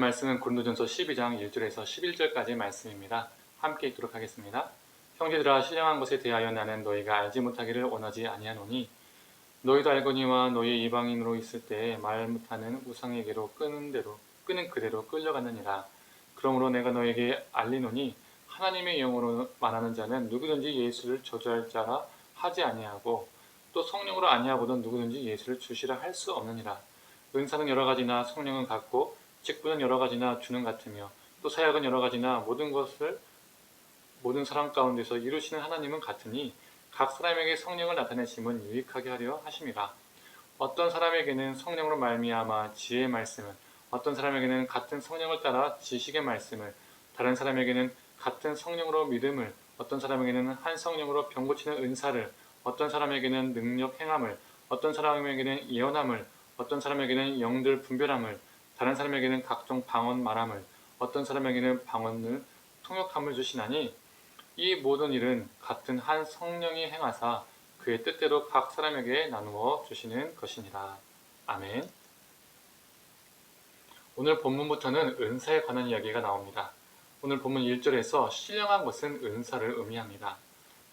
말씀은 고린도전서 12장 1절에서 11절까지 말씀입니다. 함께 읽도록 하겠습니다. 형제들아, 신령한 것에 대하여 나는 너희가 알지 못하기를 원하지 아니하노니 너희도 알거니와 너희 이방인으로 있을 때에 말 못하는 우상에게로 끄는 그대로 끌려갔느니라. 그러므로 내가 너에게 알리노니 하나님의 영으로 말하는 자는 누구든지 예수를 저주할 자라 하지 아니하고 또 성령으로 아니하거든 누구든지 예수를 주시라 할 수 없느니라. 은사는 여러 가지나 성령은 같고 직분은 여러 가지나 주는 같으며 또 사역은 여러 가지나 모든 것을 모든 사람 가운데서 이루시는 하나님은 같으니 각 사람에게 성령을 나타내심은 유익하게 하려 하심이라. 어떤 사람에게는 성령으로 말미암아 지혜의 말씀을, 어떤 사람에게는 같은 성령을 따라 지식의 말씀을, 다른 사람에게는 같은 성령으로 믿음을, 어떤 사람에게는 한 성령으로 병 고치는 은사를, 어떤 사람에게는 능력 행함을, 어떤 사람에게는 예언함을, 어떤 사람에게는 영들 분별함을, 다른 사람에게는 각종 방언 말함을, 어떤 사람에게는 방언을 통역함을 주시나니 이 모든 일은 같은 한 성령이 행하사 그의 뜻대로 각 사람에게 나누어 주시는 것이니라. 아멘. 오늘 본문부터는 은사에 관한 이야기가 나옵니다. 오늘 본문 1절에서 신령한 것은 은사를 의미합니다.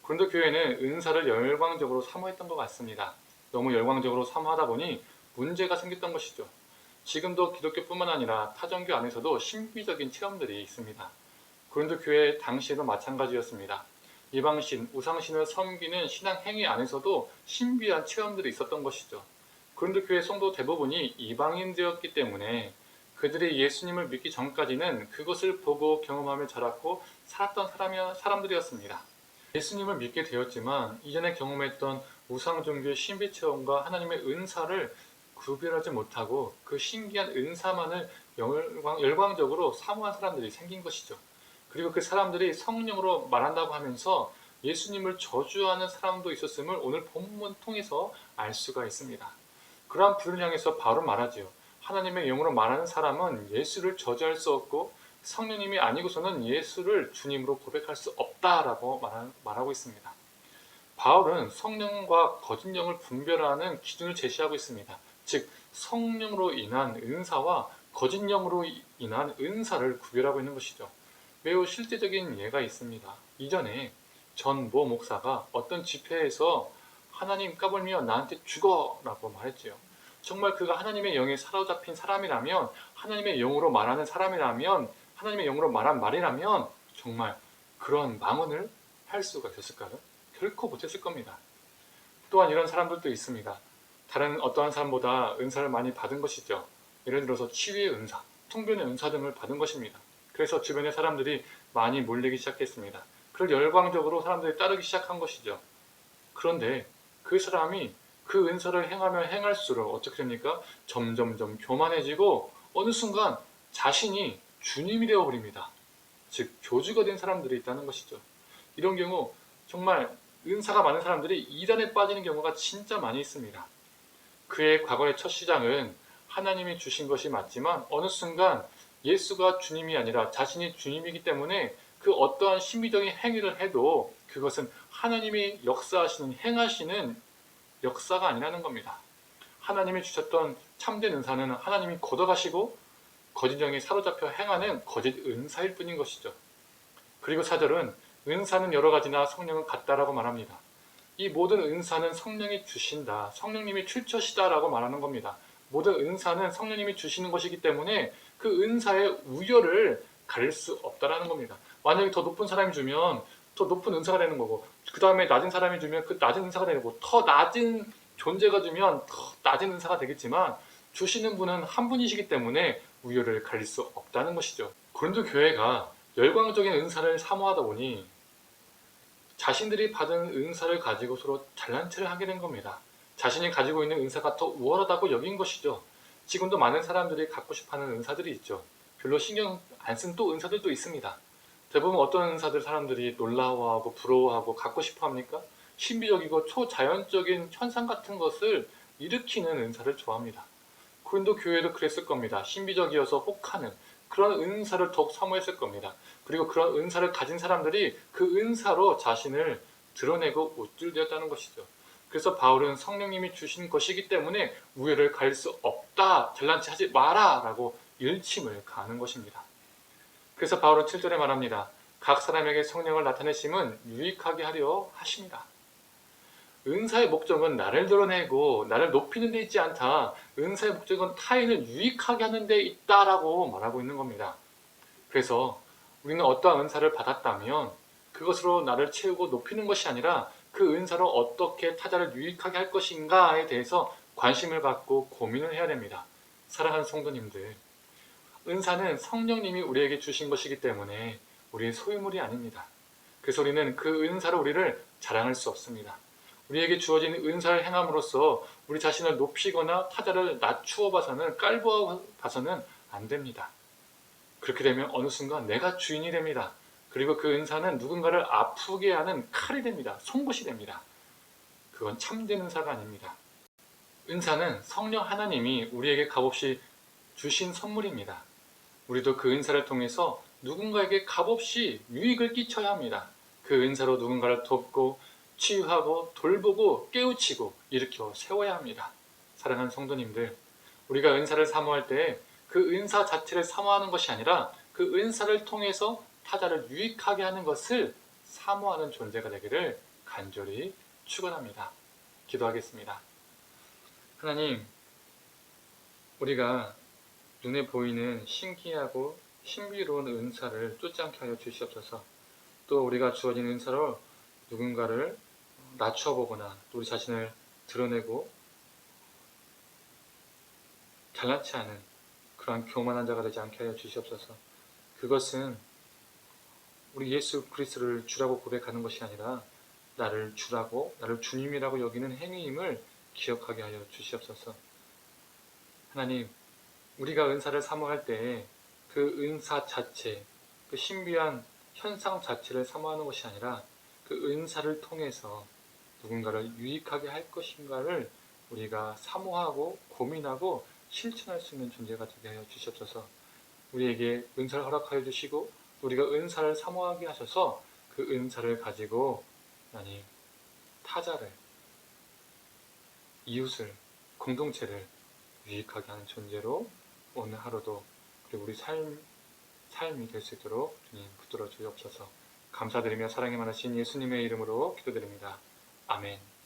고린도 교회는 은사를 열광적으로 사모했던 것 같습니다. 너무 열광적으로 사모하다 보니 문제가 생겼던 것이죠. 지금도 기독교뿐만 아니라 타종교 안에서도 신비적인 체험들이 있습니다. 고린도 교회 당시에도 마찬가지였습니다. 이방신, 우상신을 섬기는 신앙 행위 안에서도 신비한 체험들이 있었던 것이죠. 고린도 교회 성도 대부분이 이방인들이었기 때문에 그들이 예수님을 믿기 전까지는 그것을 보고 경험하며 자랐고 살았던 사람들이었습니다. 예수님을 믿게 되었지만 이전에 경험했던 우상 종교의 신비 체험과 하나님의 은사를 구별하지 못하고 그 신기한 은사만을 열광적으로 사모한 사람들이 생긴 것이죠. 그리고 그 사람들이 성령으로 말한다고 하면서 예수님을 저주하는 사람도 있었음을 오늘 본문 통해서 알 수가 있습니다. 그러한 불을 향해서 바로 말하지요. 하나님의 영으로 말하는 사람은 예수를 저주할 수 없고 성령님이 아니고서는 예수를 주님으로 고백할 수 없다라고 말하고 있습니다. 바울은 성령과 거짓 영을 분별하는 기준을 제시하고 있습니다. 즉 성령으로 인한 은사와 거짓 영으로 인한 은사를 구별하고 있는 것이죠. 매우 실제적인 예가 있습니다. 이전에 전 모 목사가 어떤 집회에서 하나님 까불며 나한테 죽어 라고 말했지요. 정말 그가 하나님의 영에 사로잡힌 사람이라면, 하나님의 영으로 말하는 사람이라면, 하나님의 영으로 말한 말이라면 정말 그런 망언을 할 수가 있었을까요? 결코 못했을 겁니다. 또한 이런 사람들도 있습니다. 다른 어떠한 사람보다 은사를 많이 받은 것이죠. 예를 들어서 치유의 은사, 통변의 은사 등을 받은 것입니다. 그래서 주변의 사람들이 많이 몰리기 시작했습니다. 그걸 열광적으로 사람들이 따르기 시작한 것이죠. 그런데 그 사람이 그 은사를 행하면 행할수록 어떻게 됩니까? 점점점 교만해지고 어느 순간 자신이 주님이 되어버립니다. 즉 교주가 된 사람들이 있다는 것이죠. 이런 경우 정말 은사가 많은 사람들이 이단에 빠지는 경우가 진짜 많이 있습니다. 그의 과거의 첫 시장은 하나님이 주신 것이 맞지만 어느 순간 예수가 주님이 아니라 자신이 주님이기 때문에 그 어떠한 신비적인 행위를 해도 그것은 하나님이 역사하시는, 행하시는 역사가 아니라는 겁니다. 하나님이 주셨던 참된 은사는 하나님이 걷어가시고 거짓 영에 사로잡혀 행하는 거짓 은사일 뿐인 것이죠. 그리고 4절은 은사는 여러 가지나 성령은 같다라고 말합니다. 이 모든 은사는 성령이 주신다, 성령님이 출처시다라고 말하는 겁니다. 모든 은사는 성령님이 주시는 것이기 때문에 그 은사의 우열을 가릴 수 없다라는 겁니다. 만약에 더 높은 사람이 주면 더 높은 은사가 되는 거고, 그 다음에 낮은 사람이 주면 그 낮은 은사가 되는 거고, 더 낮은 존재가 주면 더 낮은 은사가 되겠지만 주시는 분은 한 분이시기 때문에 우열을 가릴 수 없다는 것이죠. 고린도 교회가 열광적인 은사를 사모하다 보니 자신들이 받은 은사를 가지고 서로 잘난 체를 하게 된 겁니다. 자신이 가지고 있는 은사가 더 우월하다고 여긴 것이죠. 지금도 많은 사람들이 갖고 싶어하는 은사들이 있죠. 별로 신경 안 쓴 또 은사들도 있습니다. 대부분 어떤 은사들 사람들이 놀라워하고 부러워하고 갖고 싶어 합니까? 신비적이고 초자연적인 현상 같은 것을 일으키는 은사를 좋아합니다. 고린도 교회도 그랬을 겁니다. 신비적이어서 혹하는 그런 은사를 더욱 사모했을 겁니다. 그리고 그런 은사를 가진 사람들이 그 은사로 자신을 드러내고 우쭐대었다는 것이죠. 그래서 바울은 성령님이 주신 것이기 때문에 우열을 가릴 수 없다, 잘난 체 하지 마라 라고 일침을 가하는 것입니다. 그래서 바울은 7절에 말합니다. 각 사람에게 성령을 나타내심은 유익하게 하려 하십니다. 은사의 목적은 나를 드러내고 나를 높이는 데 있지 않다. 은사의 목적은 타인을 유익하게 하는 데 있다라고 말하고 있는 겁니다. 그래서 우리는 어떠한 은사를 받았다면 그것으로 나를 채우고 높이는 것이 아니라 그 은사로 어떻게 타자를 유익하게 할 것인가에 대해서 관심을 갖고 고민을 해야 됩니다. 사랑하는 성도님들, 은사는 성령님이 우리에게 주신 것이기 때문에 우리의 소유물이 아닙니다. 그래서 우리는 그 은사로 우리를 자랑할 수 없습니다. 우리에게 주어진 은사를 행함으로써 우리 자신을 높이거나 타자를 낮추어 봐서는 깔보아 봐서는 안 됩니다. 그렇게 되면 어느 순간 내가 주인이 됩니다. 그리고 그 은사는 누군가를 아프게 하는 칼이 됩니다. 송곳이 됩니다. 그건 참된 은사가 아닙니다. 은사는 성령 하나님이 우리에게 값없이 주신 선물입니다. 우리도 그 은사를 통해서 누군가에게 값없이 유익을 끼쳐야 합니다. 그 은사로 누군가를 돕고 치유하고 돌보고 깨우치고 일으켜 세워야 합니다. 사랑하는 성도님들, 우리가 은사를 사모할 때 그 은사 자체를 사모하는 것이 아니라 그 은사를 통해서 타자를 유익하게 하는 것을 사모하는 존재가 되기를 간절히 축원합니다. 기도하겠습니다. 하나님, 우리가 눈에 보이는 신기하고 신비로운 은사를 쫓지 않게 하여 주시옵소서. 또 우리가 주어진 은사로 누군가를 낮춰 보거나 또 우리 자신을 드러내고 잘나지 않은 그러한 교만한 자가 되지 않게 하여 주시옵소서. 그것은 우리 예수 그리스도를 주라고 고백하는 것이 아니라 나를 주라고, 나를 주님이라고 여기는 행위임을 기억하게 하여 주시옵소서. 하나님, 우리가 은사를 사모할 때 그 은사 자체, 그 신비한 현상 자체를 사모하는 것이 아니라 그 은사를 통해서 누군가를 유익하게 할 것인가를 우리가 사모하고 고민하고 실천할 수 있는 존재가 되게 하여 주시옵소서. 우리에게 은사를 허락하여 주시고 우리가 은사를 사모하게 하셔서 그 은사를 가지고 하나님, 타자를, 이웃을, 공동체를 유익하게 하는 존재로 오늘 하루도 그리고 우리 삶이 될 수 있도록 주님 붙들어 주옵소서. 감사드리며 사랑이 많으신 예수님의 이름으로 기도드립니다. 아멘.